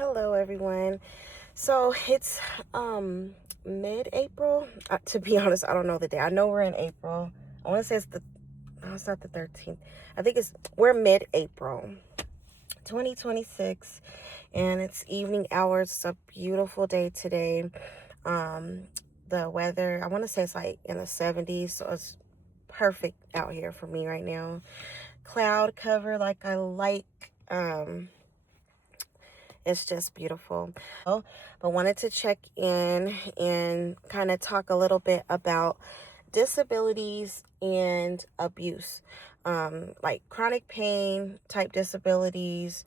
Hello everyone. So it's mid-April. To be honest, I don't know the day. I know we're in April. I want to say no, it's not the 13th. I think we're mid-April 2026, and it's evening hours. It's a beautiful day today. Um the weather, I want to say it's like in the 70s, so it's perfect out here for me right now. Cloud cover like I like. It's just beautiful. But wanted to check in and kind of talk a little bit about disabilities and abuse, like chronic pain type disabilities,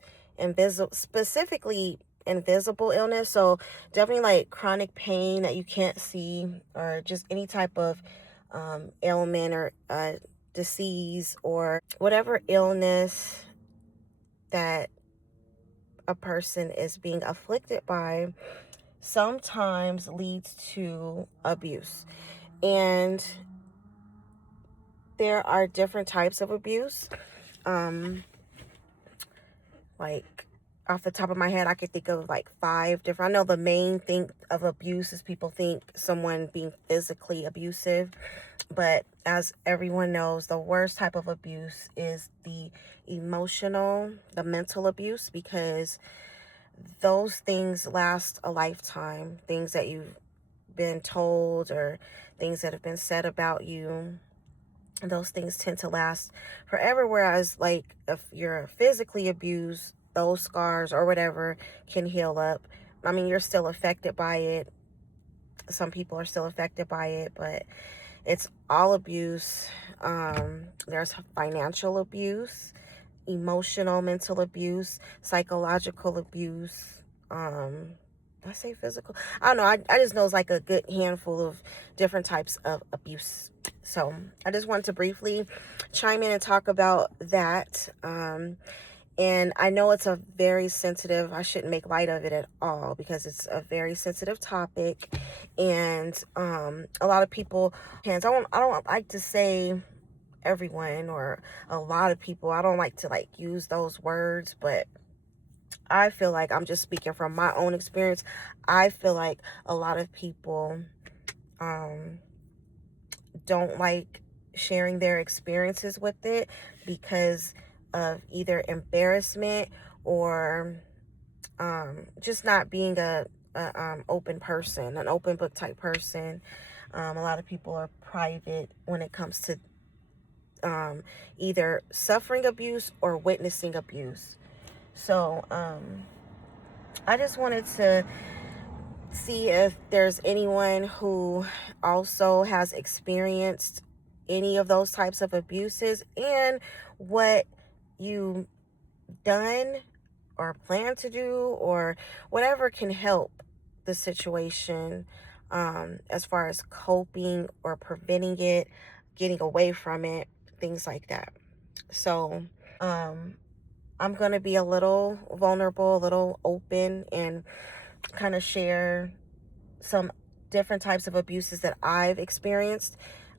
specifically invisible illness. So definitely like chronic pain that you can't see, or just any type of ailment or disease or whatever illness that a person is being afflicted by sometimes leads to abuse. And there are different types of abuse. Like off the top of my head, I could think of like 5 different. I know the main thing of abuse is people think someone being physically abusive, but as everyone knows, the worst type of abuse is the mental abuse, because those things last a lifetime. Things that you've been told or things that have been said about you, those things tend to last forever. Whereas like if you're physically abused, those scars or whatever can heal up. I mean, you're still affected by it. Some people are still affected by it, but it's all abuse. There's financial abuse, emotional, mental abuse, psychological abuse. I say physical. I don't know. I just know it's like a good handful of different types of abuse. So I just wanted to briefly chime in and talk about that. And I know it's a very sensitive, I shouldn't make light of it at all, because it's a very sensitive topic. And a lot of people, I don't like to say everyone or a lot of people. I don't like to like use those words, but I feel like I'm just speaking from my own experience. I feel like a lot of people don't like sharing their experiences with it because of either embarrassment or just not being a open person, an open book type person. A lot of people are private when it comes to either suffering abuse or witnessing abuse. So I just wanted to see if there's anyone who also has experienced any of those types of abuses, and what you done or plan to do, or whatever can help the situation, as far as coping or preventing it, getting away from it, things like that. So I'm going to be a little vulnerable, a little open, and kind of share some different types of abuses that I've experienced.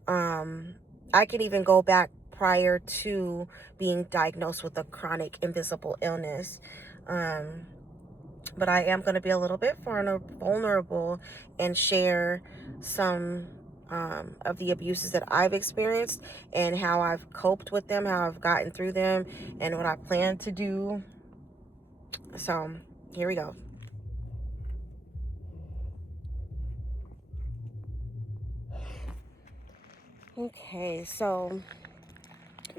I can even go back prior to being diagnosed with a chronic invisible illness. But I am going to be a little bit vulnerable and share some of the abuses that I've experienced and how I've coped with them, how I've gotten through them, and what I plan to do. So here we go. Okay, so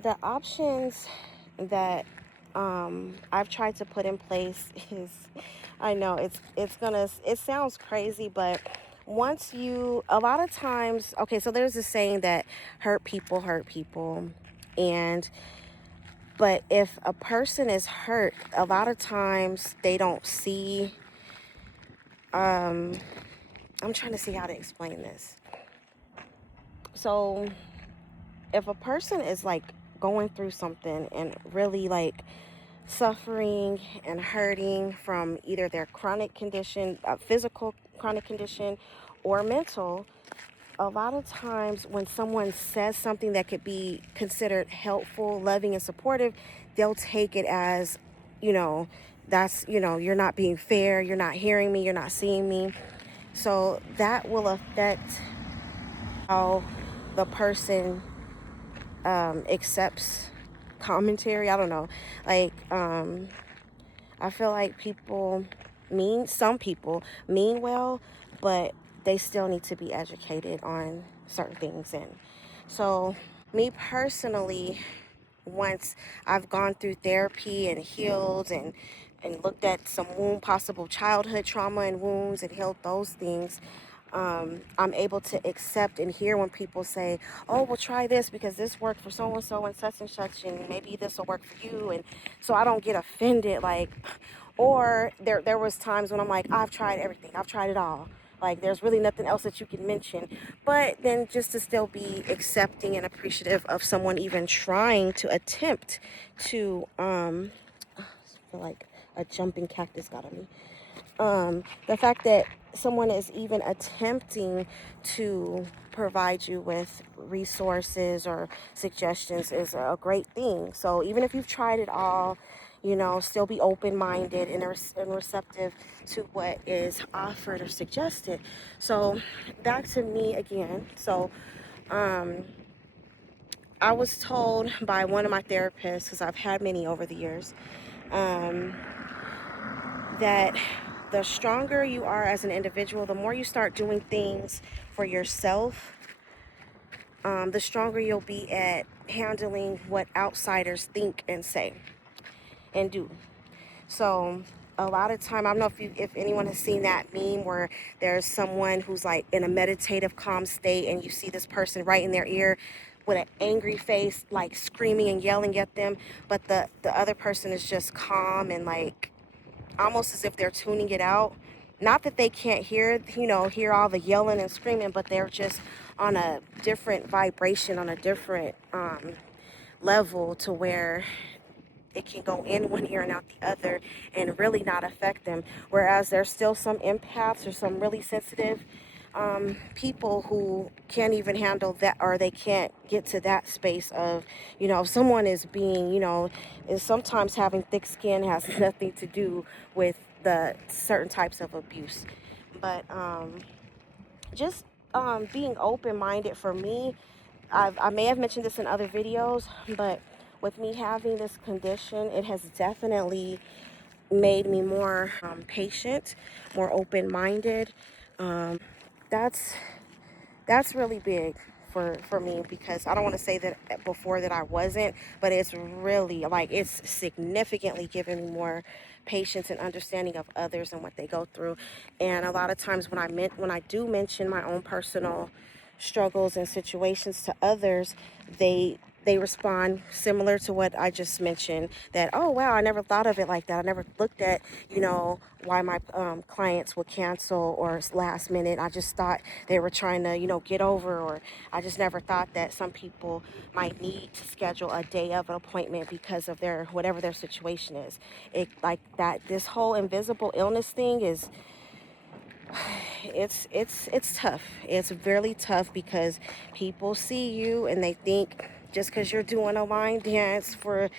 the options that I've tried to put in place is, I know it sounds crazy, but a lot of times, okay, so there's this saying that hurt people, and but if a person is hurt, a lot of times they don't see. I'm trying to see how to explain this. So if a person is like going through something and really like suffering and hurting from either their chronic condition, physical chronic condition, or mental, a lot of times when someone says something that could be considered helpful, loving, and supportive, they'll take it as, you know, that's, you're not being fair, you're not hearing me, you're not seeing me. So that will affect how the person accepts commentary. I don't know. Like, I feel like some people mean well, but they still need to be educated on certain things. And so, me personally, once I've gone through therapy and healed and looked at some possible childhood trauma and wounds and healed those things, I'm able to accept and hear when people say, oh, well, try this because this worked for so and so and such, and maybe this will work for you. And so I don't get offended, like, or there was times when I'm like, I've tried everything, I've tried it all, like there's really nothing else that you can mention. But then just to still be accepting and appreciative of someone even trying to attempt to I feel like a jumping cactus got on me. The fact that someone is even attempting to provide you with resources or suggestions is a great thing. So even if you've tried it all, still be open-minded and receptive to what is offered or suggested. So back to me again. So I was told by one of my therapists, because I've had many over the years, that the stronger you are as an individual, the more you start doing things for yourself, the stronger you'll be at handling what outsiders think and say and do. So a lot of time, I don't know if anyone has seen that meme where there's someone who's like in a meditative calm state and you see this person right in their ear with an angry face, like screaming and yelling at them, but the other person is just calm and like almost as if they're tuning it out. Not that they can't hear all the yelling and screaming, but they're just on a different vibration, on a different level, to where it can go in one ear and out the other and really not affect them. Whereas there's still some empaths or some really sensitive people who can't even handle that, or they can't get to that space of, if someone is being, is sometimes having thick skin has nothing to do with the certain types of abuse. But just being open-minded for me, I may have mentioned this in other videos, but with me having this condition, it has definitely made me more patient, more open-minded. That's that's really big for me, because I don't want to say that before that I wasn't, but it's really, like, it's significantly given me more patience and understanding of others and what they go through. And a lot of times when I do mention my own personal struggles and situations to others, they respond similar to what I just mentioned, that, oh wow, I never thought of it like that. I never looked at, why my clients would cancel or last minute. I just thought they were trying to, get over, or I just never thought that some people might need to schedule a day of an appointment because of their whatever their situation is. It like that this whole invisible illness thing is, it's tough. It's really tough, because people see you and they think just because you're doing a line dance for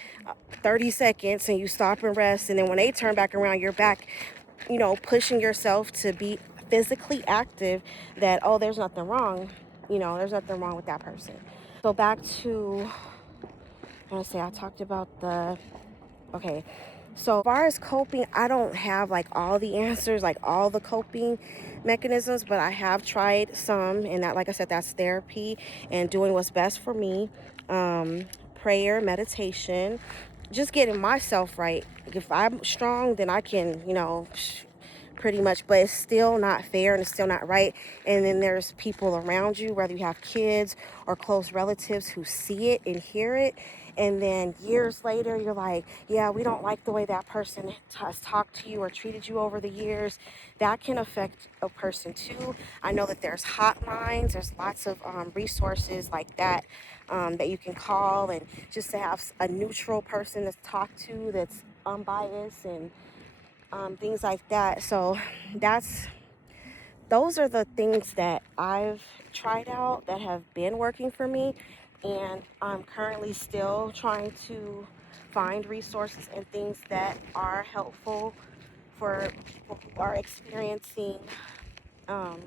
30 seconds and you stop and rest, and then when they turn back around, you're back, pushing yourself to be physically active, that, oh, there's nothing wrong. There's nothing wrong with that person. So back to, I want to say, I talked about okay. So as far as coping, I don't have like all the answers, like all the coping mechanisms, but I have tried some, and that, like I said, that's therapy and doing what's best for me. Prayer, meditation, just getting myself right. If I'm strong, then I can, pretty much, but it's still not fair and it's still not right. And then there's people around you, whether you have kids or close relatives, who see it and hear it, and then years later you're like, yeah, we don't like the way that person has talked to you or treated you over the years. That can affect a person too. I know that there's hotlines, there's lots of resources like that, that you can call, and just to have a neutral person to talk to that's unbiased, and things like that. So those are the things that I've tried out that have been working for me. And I'm currently still trying to find resources and things that are helpful for people who are experiencing um,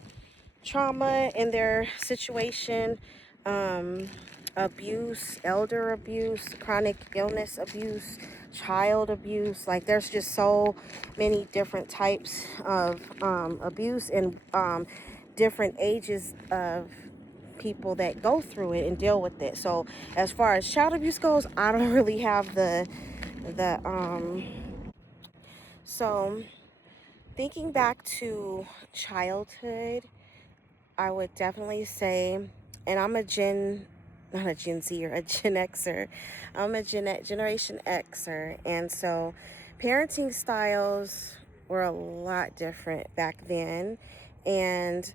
trauma in their situation, um, abuse, elder abuse, chronic illness abuse, child abuse. Like, there's just so many different types of abuse, and different ages of people that go through it and deal with it. So as far as child abuse goes, I don't really have the so thinking back to childhood, I would definitely say, and I'm not a Gen Z or a Gen Xer, I'm a Generation Xer, and so parenting styles were a lot different back then. And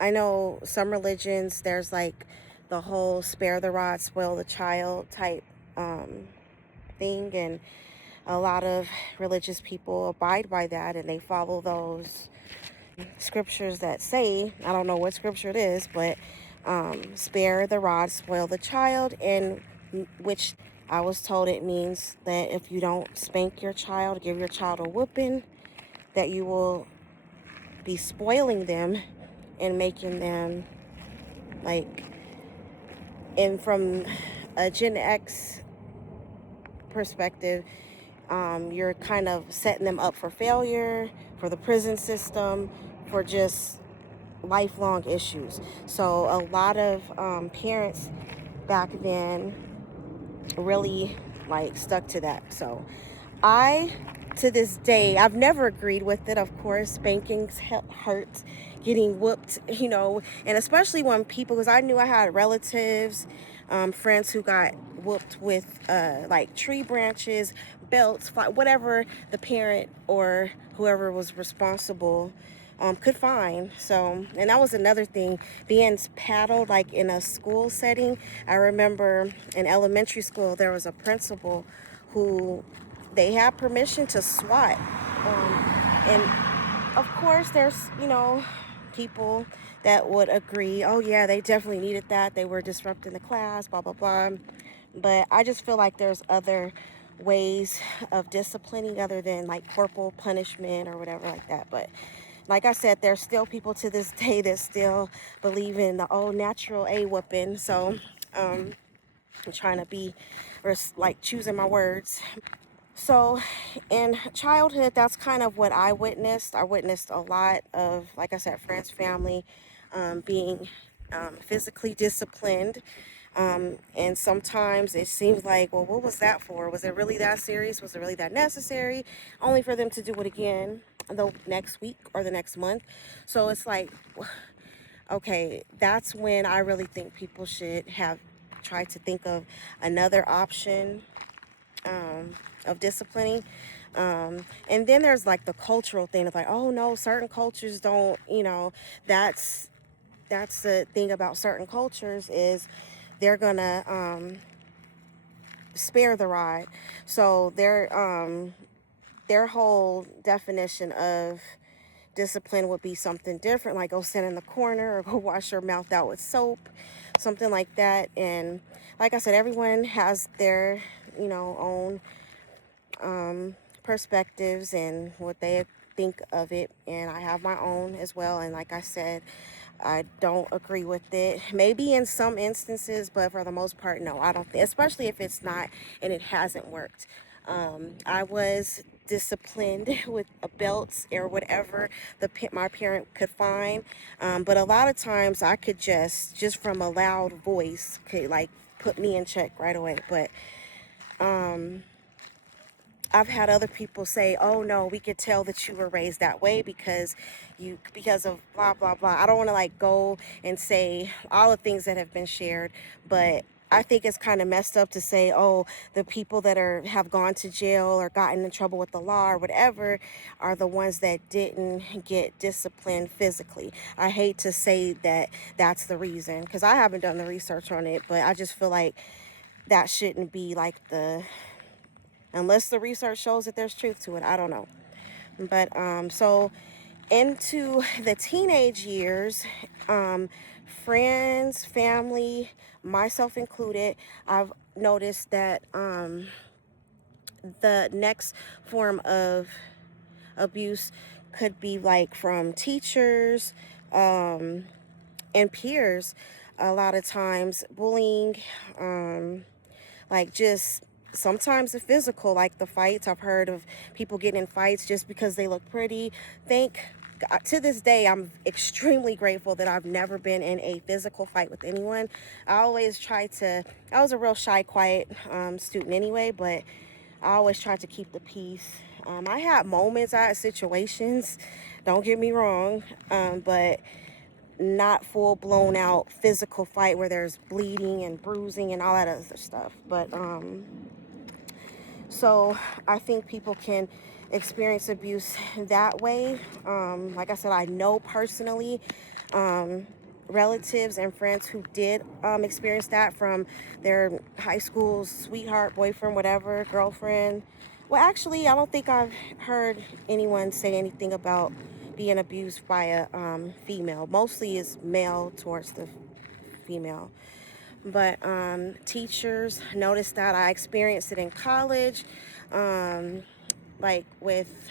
I know some religions, there's like the whole spare the rod, spoil the child type thing, and a lot of religious people abide by that and they follow those scriptures that say, I don't know what scripture it is, but spare the rod, spoil the child, and which I was told it means that if you don't spank your child, give your child a whooping, that you will be spoiling them and making them like, and from a Gen X perspective, you're kind of setting them up for failure, for the prison system, for just lifelong issues. So a lot of parents back then really like stuck to that. So I, to this day, I've never agreed with it. Of course, spankings hurt, getting whooped, and especially when people, because I knew I had relatives, friends who got whooped with like tree branches, belts, whatever the parent or whoever was responsible could find. So, and that was another thing, being paddled like in a school setting. I remember in elementary school, there was a principal who they had permission to SWAT. And of course, there's, people that would agree, oh yeah, they definitely needed that. They were disrupting the class, blah, blah, blah. But I just feel like there's other ways of disciplining other than like corporal punishment or whatever like that. But like I said, there's still people to this day that still believe in the old natural A whooping. So I'm trying to be, or like choosing my words. So in childhood, that's kind of what I witnessed. I witnessed a lot of, like I said, friends, family, being physically disciplined. And sometimes it seems like, well, what was that for? Was it really that serious? Was it really that necessary? Only for them to do it again the next week or the next month. So it's like, okay, that's when I really think people should have tried to think of another option of disciplining. And then there's like the cultural thing of like, oh no, certain cultures don't, that's the thing about certain cultures is they're gonna spare the rod. So their whole definition of discipline would be something different, like go sit in the corner or go wash your mouth out with soap, something like that. And like I said, everyone has their, own perspectives and what they think of it, and I have my own as well. And like I said, I don't agree with it. Maybe in some instances, but for the most part, no, I don't think, especially if it's not and it hasn't worked. I was disciplined with a belts or whatever my parent could find, but a lot of times I could just from a loud voice could like put me in check right away. But I've had other people say, "Oh no, we could tell that you were raised that way because of blah blah blah." I don't want to like go and say all the things that have been shared, but I think it's kind of messed up to say, "Oh, the people that have gone to jail or gotten in trouble with the law or whatever are the ones that didn't get disciplined physically." I hate to say that that's the reason because I haven't done the research on it, but I just feel like that shouldn't be like unless the research shows that there's truth to it. I don't know. But so into the teenage years, friends, family, myself included, I've noticed that the next form of abuse could be like from teachers and peers. A lot of times bullying, like just sometimes the physical, like the fights. I've heard of people getting in fights just because they look pretty. Thank to this day, I'm extremely grateful that I've never been in a physical fight with anyone. I was a real shy, quiet student anyway, but I always tried to keep the peace. I had moments, I had situations, don't get me wrong, but not full blown out physical fight where there's bleeding and bruising and all that other stuff. But so I think people can experience abuse that way. Like I said, I know personally relatives and friends who did experience that from their high school sweetheart, boyfriend, whatever, girlfriend. Well, actually, I don't think I've heard anyone say anything about being abused by a female. Mostly is male towards the female. But teachers noticed that. I experienced it in college, like with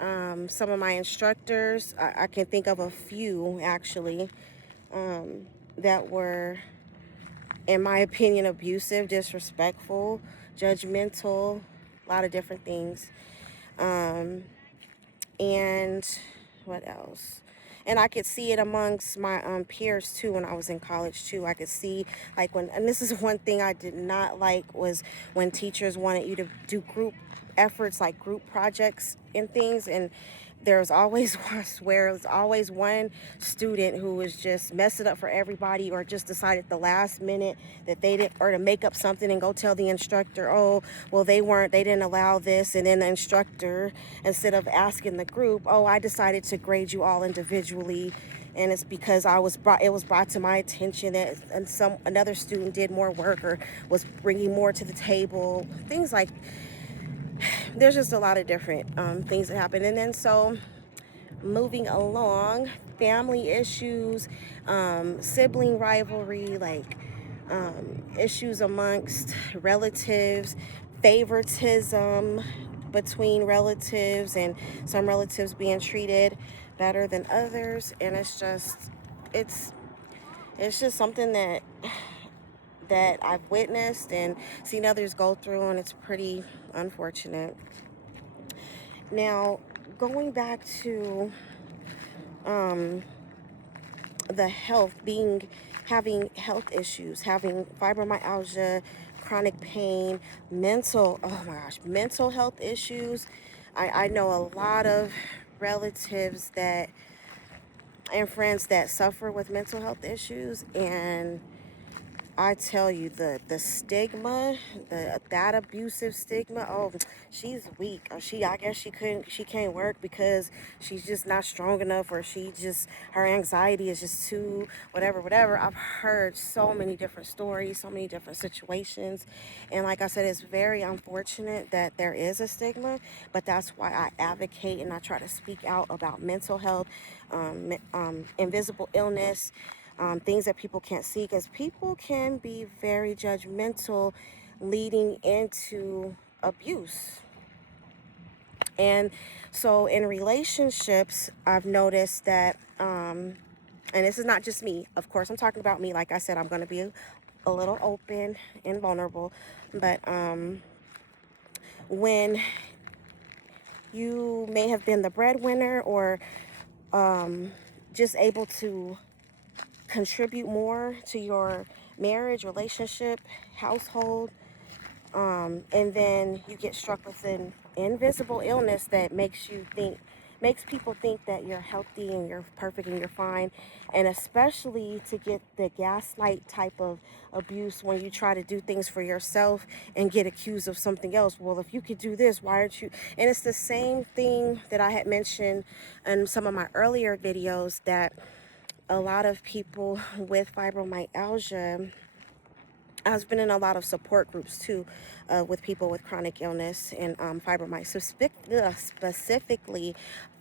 some of my instructors. I can think of a few actually that were, in my opinion, abusive, disrespectful, judgmental, a lot of different things. And what else? And I could see it amongst my peers too. When I was in college too, I could see, like, when, and this is one thing I did not like, was when teachers wanted you to do group efforts, like group projects and things, and there's always I swear it was always one student who was just mess it up for everybody, or just decided at the last minute that they didn't, or to make up something and go tell the instructor, oh well, they didn't allow this. And then the instructor, instead of asking the group, oh, I decided to grade you all individually, and it's because it was brought to my attention that another student did more work or was bringing more to the table, things like. There's just a lot of different things that happen. And then so moving along, family issues, sibling rivalry, like issues amongst relatives, favoritism between relatives, and some relatives being treated better than others. And it's it's just something that I've witnessed and seen others go through, and it's pretty unfortunate. Now, going back to the health, having health issues, having fibromyalgia, chronic pain, mental health issues. I know a lot of relatives that and friends that suffer with mental health issues, and I tell you, the stigma, that abusive stigma. Oh, she's weak. Or I guess she can't work because she's just not strong enough, or her anxiety is just too whatever. I've heard so many different stories, so many different situations, and like I said, it's very unfortunate that there is a stigma. But that's why I advocate and I try to speak out about mental health, invisible illness, things that people can't see, because people can be very judgmental, leading into abuse. And so in relationships, I've noticed that, and this is not just me, of course, I'm talking about me. Like I said, I'm going to be a little open and vulnerable. But when you may have been the breadwinner, or just able to contribute more to your marriage, relationship, household, and then you get struck with an invisible illness that makes people think that you're healthy and you're perfect and you're fine. And especially to get the gaslight type of abuse, when you try to do things for yourself and get accused of something else. Well, if you could do this, why aren't you? And it's the same thing that I had mentioned in some of my earlier videos, that a lot of people with fibromyalgia, I've been in a lot of support groups too, with people with chronic illness and fibromyalgia, specifically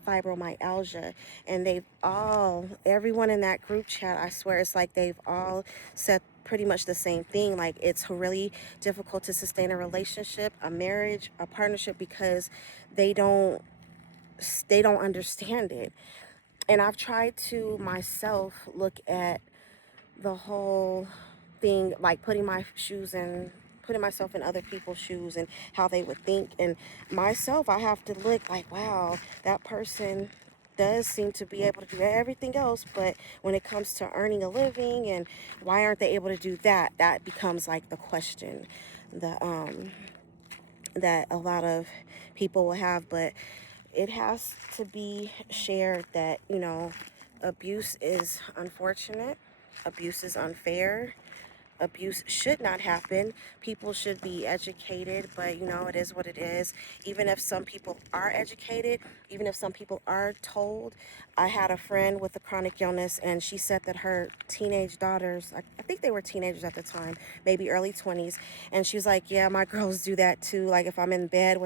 fibromyalgia, and everyone in that group chat, I swear it's like they've all said pretty much the same thing. Like, it's really difficult to sustain a relationship, a marriage, a partnership, because they don't understand it. And I've tried to myself look at the whole thing, like putting myself in other people's shoes and how they would think. And myself, I have to look like, wow, that person does seem to be able to do everything else, but when it comes to earning a living, and why aren't they able to do that, that becomes like the question that a lot of people will have. But it has to be shared that, abuse is unfortunate, abuse is unfair, abuse should not happen. People should be educated, but it is what it is. Even if some people are educated, even if some people are told. I had a friend with a chronic illness, and she said that her teenage daughters, I think they were teenagers at the time, maybe early 20s, and she was like, yeah, my girls do that too. Like, if I'm in bed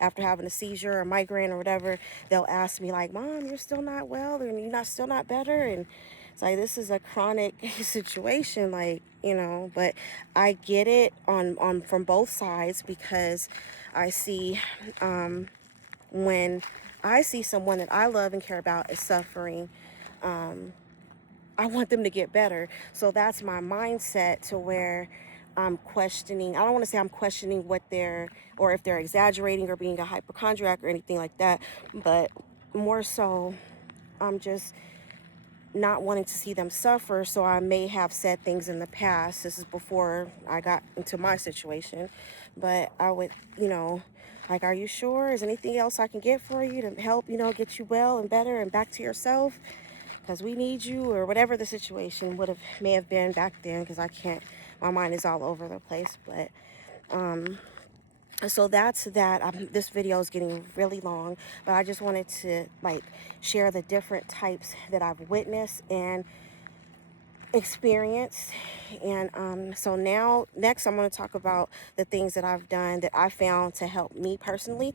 after having a seizure or migraine or whatever, they'll ask me like, Mom, you're still not well, and you're still not better. And it's like, this is a chronic situation, like, but I get it on from both sides, because I see, when I see someone that I love and care about is suffering, I want them to get better. So that's my mindset, to where I'm questioning. I don't want to say I'm questioning or if they're exaggerating or being a hypochondriac or anything like that, but more so, I'm just not wanting to see them suffer. So I may have said things in the past. This is before I got into my situation, but I would, like, are you sure? Is anything else I can get for you to help, get you well and better and back to yourself? Because we need you, or whatever the situation may have been back then, because my mind is all over the place. But so that's that. This video is getting really long, but I just wanted to share the different types that I've witnessed and experienced. And so next I'm going to talk about the things that I've done that I found to help me personally.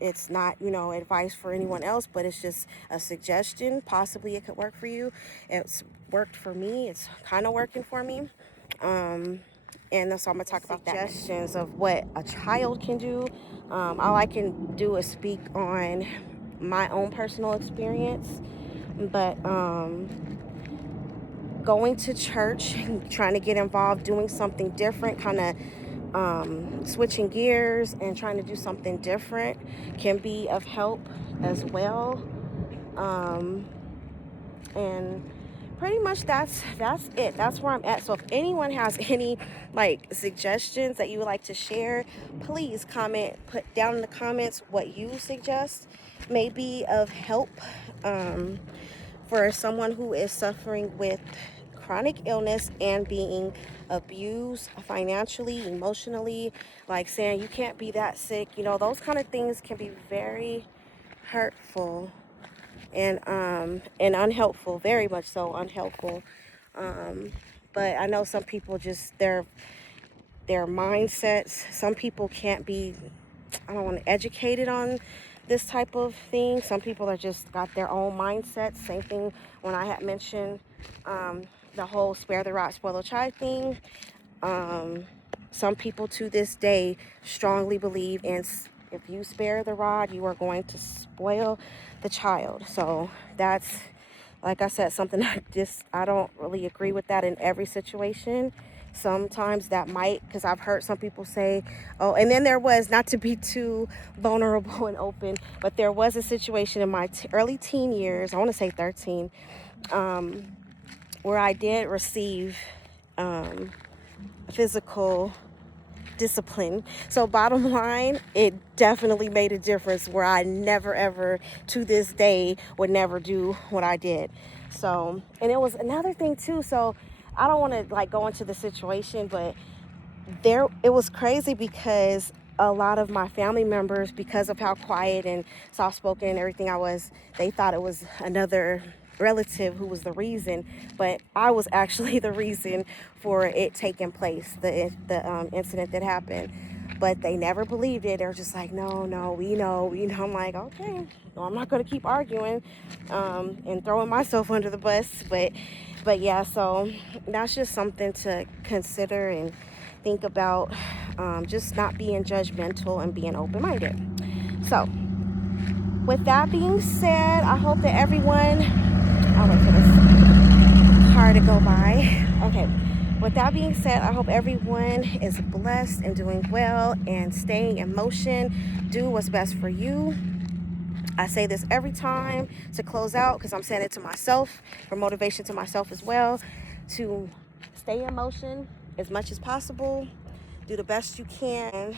It's not, advice for anyone else, but it's just a suggestion. Possibly it could work for you. It's worked for me. It's kind of working for me. And so I'm going to talk about suggestions of what a child can do. All I can do is speak on my own personal experience. But going to church, trying to get involved, doing something different, kind of switching gears and trying to do something different can be of help as well. And pretty much that's it. That's where I'm at. So if anyone has any suggestions that you would like to share, please put down in the comments what you suggest may be of help for someone who is suffering with chronic illness and being abused financially, emotionally, like saying you can't be that sick. Those kind of things can be very hurtful and unhelpful, very much so unhelpful. But I know some people just their mindsets. Some people can't be, I don't want to, educated on this type of thing. Some people are just got their own mindsets. Same thing when I had mentioned the whole spare the rod, spoil the child thing. Some people to this day strongly believe in, if you spare the rod, you are going to spoil the child. So that's, like I said, something I don't really agree with that in every situation. Sometimes that might, because I've heard some people say, oh, and then there was, not to be too vulnerable and open, but there was a situation in my early teen years, I want to say 13, where I did receive physical discipline. So bottom line, it definitely made a difference, where I never ever to this day would never do what I did. So, and it was another thing too. So I don't want to go into the situation, but it was crazy, because a lot of my family members, because of how quiet and soft-spoken and everything I was, they thought it was another relative who was the reason, but I was actually the reason for it taking place, the incident that happened. but they never believed it. They're just like, no, we know. I'm like, okay, well, I'm not going to keep arguing and throwing myself under the bus. But yeah, so that's just something to consider and think about, just not being judgmental and being open-minded. So with that being said, I hope that everyone, I'll wait for this car to go by. Okay, with that being said, I hope everyone is blessed and doing well and staying in motion. Do what's best for you. I say this every time to close out because I'm saying it to myself for motivation to myself as well, to stay in motion as much as possible. Do the best you can.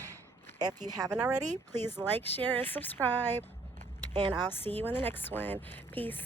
If you haven't already, please like, share, and subscribe. And I'll see you in the next one. Peace.